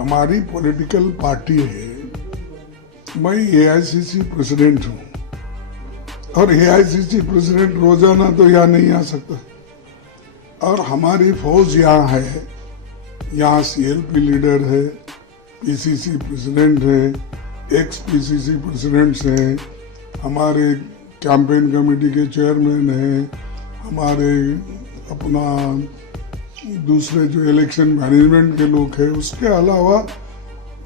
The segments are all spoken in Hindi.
हमारी पॉलिटिकल पार्टी है, मैं एआईसीसी प्रेसिडेंट हूं और एआईसीसी प्रेसिडेंट रोजाना तो यहाँ नहीं आ सकता। और हमारी फौज यहाँ है, यहाँ सीएलपी लीडर है, पीसीसी प्रेसिडेंट है, एक्स पीसीसी प्रेसिडेंट्स हैं, हमारे कैंपेन कमेटी के चेयरमैन हैं, हमारे अपना दूसरे जो इलेक्शन मैनेजमेंट के लोग हैं, उसके अलावा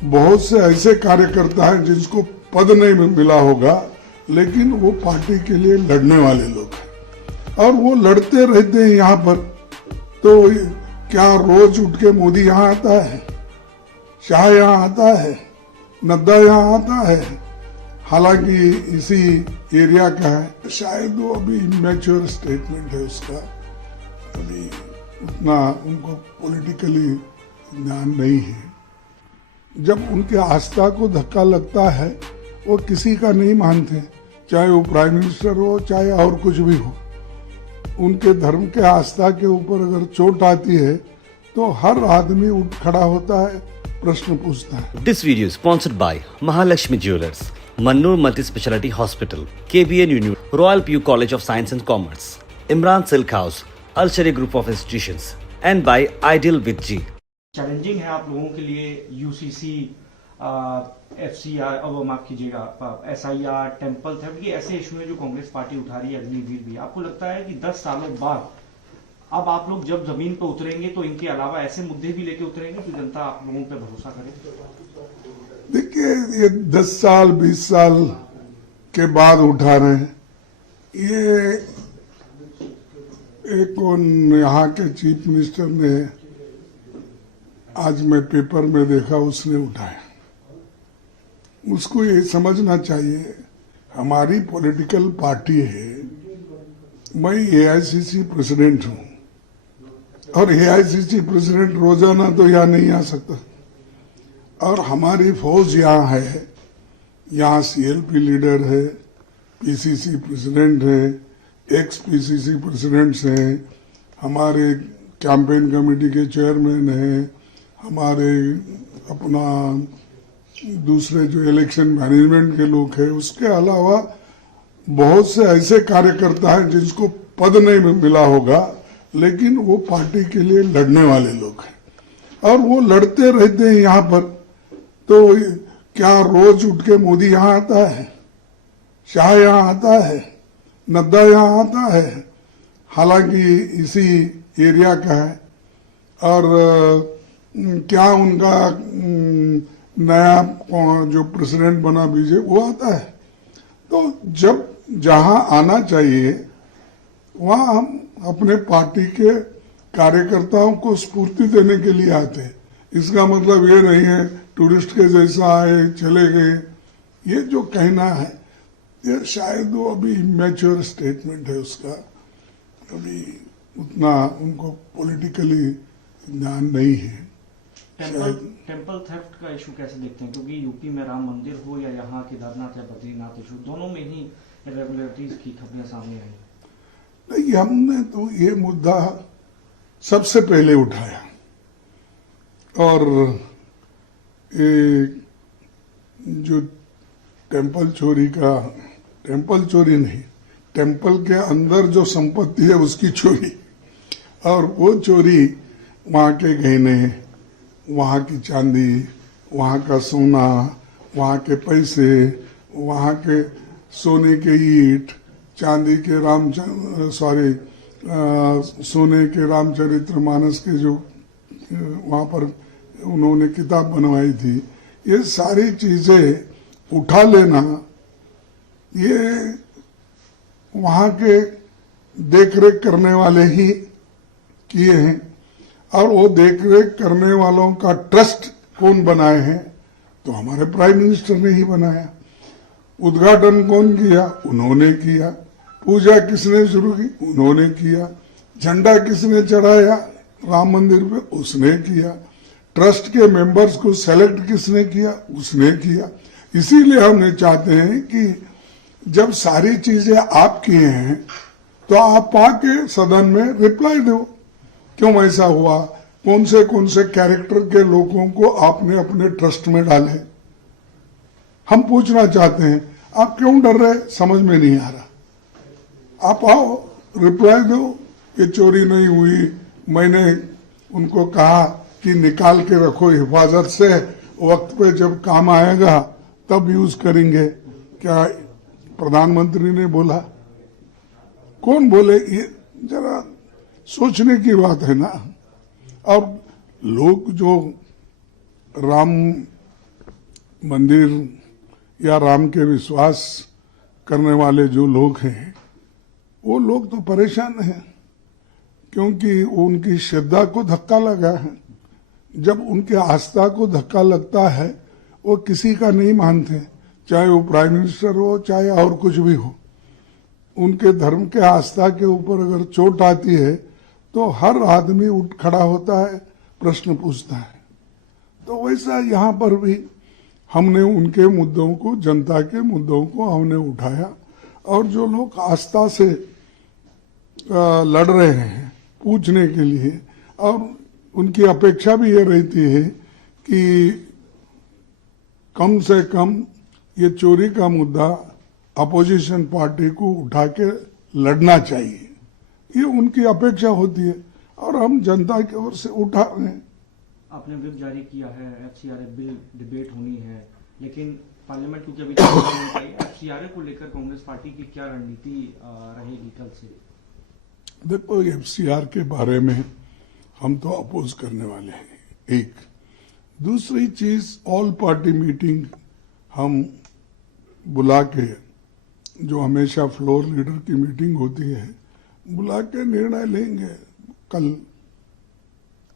बहुत से ऐसे कार्यकर्ता हैं जिसको पद नहीं मिला होगा, लेकिन वो पार्टी के लिए लड़ने वाले लोग हैं और वो लड़ते रहते हैं यहाँ पर। तो क्या रोज उठ के मोदी यहाँ आता है, शाह यहाँ आता है, नड्डा यहाँ आता है? हालांकि इसी एरिया का है, शायद वो अभी इमेच्योर स्टेटमेंट है उसका, अभी उतना उनको पॉलिटिकली ज्ञान नहीं है। जब उनके आस्था को धक्का लगता है वो किसी का नहीं मानते, चाहे वो प्राइम मिनिस्टर हो चाहे और कुछ भी हो। उनके धर्म के आस्था के ऊपर अगर चोट आती है तो हर आदमी उठ खड़ा होता है, प्रश्न पूछता है। This video sponsored by Mahalakshmi jewellers, Mannur multi speciality hospital, KBN university, royal PU college of science and commerce, Imran silk house, Al Shari group of institutions and by ideal with G. Challenging है आप लोगों के लिए यूसीसी, FCR, अब माफ कीजिएगा, SIR, टेम्पल थेफ्ट, ये ऐसे इशू है जो कांग्रेस पार्टी उठा रही है अग्निवीर भी। आपको लगता है कि 10 सालों बाद अब आप लोग जब जमीन पर उतरेंगे तो इनके अलावा ऐसे मुद्दे भी लेके उतरेंगे तो जनता आप लोगों पर भरोसा करे? देखिए, ये 10 साल 20 साल के बाद उठा रहे हैं। ये एक यहाँ के चीफ मिनिस्टर ने, आज मैं पेपर में देखा, उसने उठाया। उसको ये समझना चाहिए, हमारी पॉलिटिकल पार्टी है, मैं एआईसीसी प्रेसिडेंट हूं और एआईसीसी प्रेसिडेंट रोजाना तो यहाँ नहीं आ सकता। और हमारी फौज यहाँ है, यहाँ सीएलपी लीडर है, पीसीसी प्रेसिडेंट है, एक्स पीसीसी प्रेसिडेंट्स हैं, हमारे कैंपेन कमेटी के चेयरमैन हैं, हमारे अपना दूसरे जो इलेक्शन मैनेजमेंट के लोग हैं, उसके अलावा बहुत से ऐसे कार्यकर्ता हैं जिसको पद नहीं मिला होगा, लेकिन वो पार्टी के लिए लड़ने वाले लोग हैं और वो लड़ते रहते हैं यहाँ पर। तो क्या रोज उठ के मोदी यहाँ आता है, शाह यहाँ आता है, नड्डा यहाँ आता है? हालांकि इसी एरिया का है। और क्या उनका नया जो प्रेसिडेंट बना बीजेपी, वो आता है? तो जब जहां आना चाहिए वहां हम अपने पार्टी के कार्यकर्ताओं को स्फूर्ति देने के लिए आते हैं। इसका मतलब ये नहीं है टूरिस्ट के जैसा आए चले गए। ये जो कहना है, ये शायद वो अभी इमेच्योर स्टेटमेंट है उसका, अभी उतना उनको पॉलिटिकली ज्ञान नहीं है। टेम्पल थेफ्ट का इशू कैसे देखते हैं? क्योंकि यूपी में राम मंदिर हो या यहाँ केदारनाथ या बद्रीनाथ इशू, दोनों में ही इरेगुलरिटीज की खबरें सामने आई। नहीं, हमने तो ये मुद्दा सबसे पहले उठाया और ये जो टेम्पल चोरी का, टेम्पल चोरी नहीं, टेम्पल के अंदर जो संपत्ति है उसकी चोरी, और वो चोरी, वहाँ के गहने, वहाँ की चांदी, वहाँ का सोना, वहाँ के पैसे, वहाँ के सोने के ईंट, चांदी के सोने के रामचरित्र मानस के जो वहाँ पर उन्होंने किताब बनवाई थी, ये सारी चीजें उठा लेना, ये वहाँ के देखरेख करने वाले ही किए हैं। और वो देखरेख करने वालों का ट्रस्ट कौन बनाए हैं? तो हमारे प्राइम मिनिस्टर ने ही बनाया। उद्घाटन कौन किया? उन्होंने किया। पूजा किसने शुरू की? उन्होंने किया। झंडा किसने चढ़ाया राम मंदिर पे? उसने किया। ट्रस्ट के मेंबर्स को सेलेक्ट किसने किया? उसने किया। इसीलिए हमने चाहते हैं कि जब सारी चीजें आप किए हैं तो आप आके सदन में रिप्लाई दो, क्यों ऐसा हुआ, कौन से कैरेक्टर के लोगों को आपने अपने ट्रस्ट में डाले? हम पूछना चाहते हैं, आप क्यों डर रहे? समझ में नहीं आ रहा। आप आओ, रिप्लाई दो, ये चोरी नहीं हुई, मैंने उनको कहा कि निकाल के रखो हिफाजत से, वक्त पे जब काम आएगा तब यूज करेंगे। क्या प्रधानमंत्री ने बोला? कौन बोले? ये जरा सोचने की बात है ना। और लोग जो राम मंदिर या राम के विश्वास करने वाले जो लोग हैं, वो लोग तो परेशान हैं, क्योंकि उनकी श्रद्धा को धक्का लगा है। जब उनके आस्था को धक्का लगता है, वो किसी का नहीं मानते, चाहे वो प्राइम मिनिस्टर हो, चाहे और कुछ भी हो। उनके धर्म के आस्था के ऊपर अगर चोट आती है तो हर आदमी उठ खड़ा होता है, प्रश्न पूछता है। तो वैसा यहाँ पर भी हमने उनके मुद्दों को, जनता के मुद्दों को हमने उठाया, और जो लोग आस्था से लड़ रहे हैं पूछने के लिए, और उनकी अपेक्षा भी ये रहती है कि कम से कम ये चोरी का मुद्दा अपोजिशन पार्टी को उठा के लड़ना चाहिए, ये उनकी अपेक्षा होती है, और हम जनता की ओर से उठा रहे हैं। आपने व्हिप जारी किया है, एफसीआरए बिल डिबेट होनी है, लेकिन पार्लियामेंट क्योंकि अभी तक नहीं पाई, एफसीआरए को लेकर कांग्रेस पार्टी की क्या रणनीति रहेगी कल से? देखो, एफसीआर के बारे में हम तो अपोज करने वाले हैं, एक। दूसरी चीज, ऑल पार्टी मीटिंग हम बुला के, जो हमेशा फ्लोर लीडर की मीटिंग होती है, बुला के निर्णय लेंगे कल।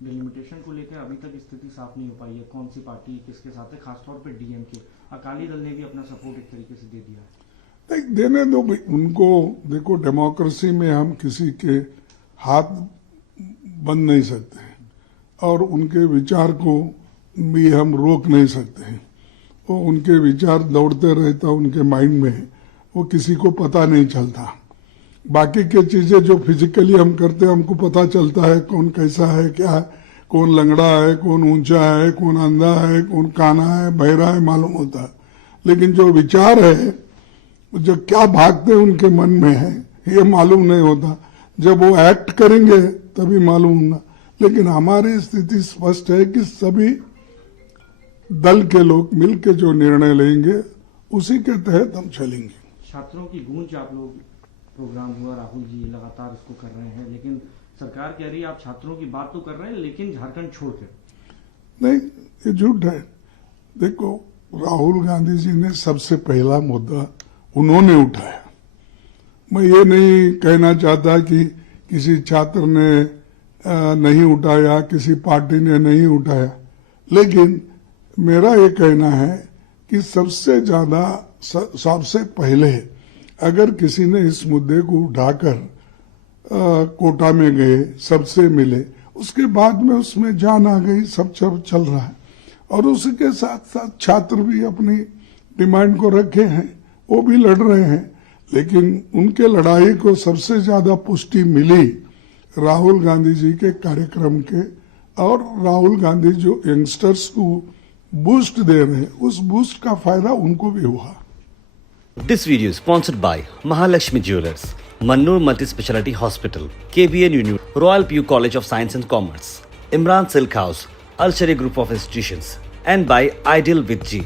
डिलिमिटेशन को लेकर अभी तक स्थिति साफ नहीं हो पाई है, कौन सी पार्टी किसके साथ है, खासतौर पे डीएमके। अकाली दल ने भी अपना सपोर्ट एक तरीके से दे दिया है। नहीं, देने दो भाई उनको। देखो, डेमोक्रेसी में हम किसी के हाथ बंद नहीं सकते हैं, और उनके विचार को भी हम रोक नहीं सकते हैं। वो उनके विचार दौड़ते रहता उनके माइंड में, वो किसी को पता नहीं चलता। बाकी की चीजें जो फिजिकली हम करते हैं, हमको पता चलता है कौन कैसा है, क्या है, कौन लंगड़ा है, कौन ऊंचा है, कौन अंधा है, कौन काना है, बहरा है, मालूम होता है। लेकिन जो विचार है, जो क्या भागते उनके मन में है, ये मालूम नहीं होता। जब वो एक्ट करेंगे तभी मालूम होगा। लेकिन हमारी स्थिति स्पष्ट है कि सभी दल के लोग मिलकर जो निर्णय लेंगे, उसी के तहत हम चलेंगे। छात्रों की गूंज, आप लोग प्रोग्राम हुआ, राहुल जी लगातार इसको कर रहे हैं, लेकिन सरकार कह रही है आप छात्रों की बात तो कर रहे हैं, लेकिन झारखंड छोड़कर। नहीं, ये झूठ है। देखो, राहुल गांधी जी ने सबसे पहला मुद्दा उन्होंने उठाया। मैं ये नहीं कहना चाहता कि किसी छात्र ने नहीं उठाया, किसी पार्टी ने नहीं उठाया, लेकिन मेरा ये कहना है कि सबसे ज्यादा, सबसे पहले अगर किसी ने इस मुद्दे को उठाकर कोटा में गए, सबसे मिले, उसके बाद में उसमें जान आ गई, सब चल रहा है। और उसी के साथ साथ छात्र भी अपनी डिमांड को रखे हैं, वो भी लड़ रहे हैं, लेकिन उनके लड़ाई को सबसे ज्यादा पुष्टि मिली राहुल गांधी जी के कार्यक्रम के, और राहुल गांधी जो यंगस्टर्स को बूस्ट दे रहे हैं, उस बूस्ट का फायदा उनको भी हुआ। This video is sponsored by Mahalakshmi Jewelers, Mannur Multi-Speciality Hospital, KBN University, Royal PU College of Science and Commerce, Imran Silk House, Al Sharia Group of Institutions, and by Ideal with G.